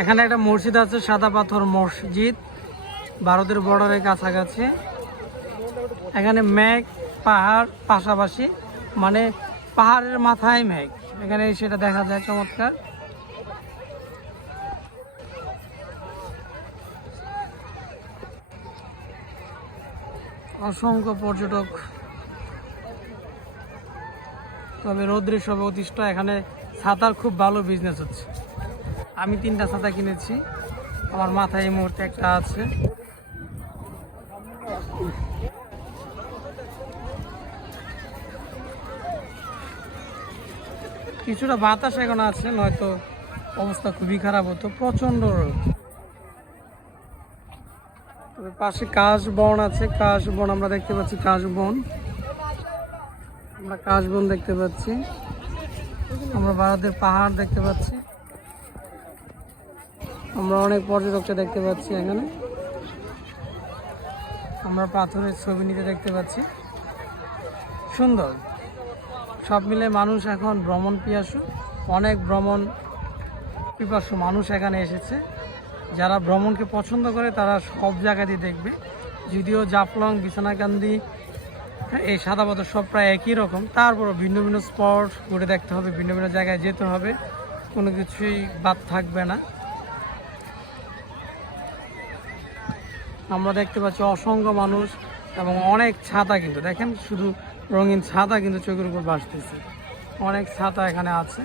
এখানে একটা মসজিদ আছে, সাদা পাথর মসজিদ, ভারতের বর্ডারের কাছাকাছি। এখানে মেঘ, পাহাড় পাশাপাশি মানে পাহাড়ের মাথায় মেঘ। এখানে সেটা দেখা যায় চমৎকার। অসংখ্য পর্যটক। তবে রৌদ্রের সবে অতিষ্ঠ, এখানে ছাতার খুব ভালো বিজনেস হচ্ছে। আমি তিনটা ছাতা কিনেছি। আমার মাথায় এই মুহূর্তে একটা আছে। কিছুটা বাতাস এখন আছে, নয়তো অবস্থা খুবই খারাপ হতো প্রচণ্ড পাশে কাশ বন আছে, কাশ বন, আমরা দেখতে পাচ্ছি কাশ বন। আমরা কাশ বন দেখতে পাচ্ছি। আমরা ভারতের পাহাড় দেখতে পাচ্ছি। আমরা অনেক পর্যটককে দেখতে পাচ্ছি এখানে। আমরা পাথরের ছবি নিতে দেখতে পাচ্ছি। সুন্দর। সব মিলে মানুষ এখন ভ্রমণ পিয়াসু। অনেক ভ্রমণ পিপাসু মানুষ এখানে এসেছে। যারা ভ্রমণকে পছন্দ করে তারা সব জায়গাতেই দেখবে। যদিও জাফলং বিছানাকান্দি এই সাদা পাথর সব প্রায় একই রকম। তারপরও ভিন্ন ভিন্ন স্পট ঘুরে দেখতে হবে, ভিন্ন ভিন্ন জায়গায় যেতে হবে। কোনো কিছুই বাদ থাকবে না। আমরা দেখতে পাচ্ছি অসংখ্য মানুষ এবং অনেক ছাতা কিন্তু, দেখেন শুধু রঙিন ছাতা কিন্তু চোখের উপর বাসতেছে অনেক ছাতা এখানে আছে।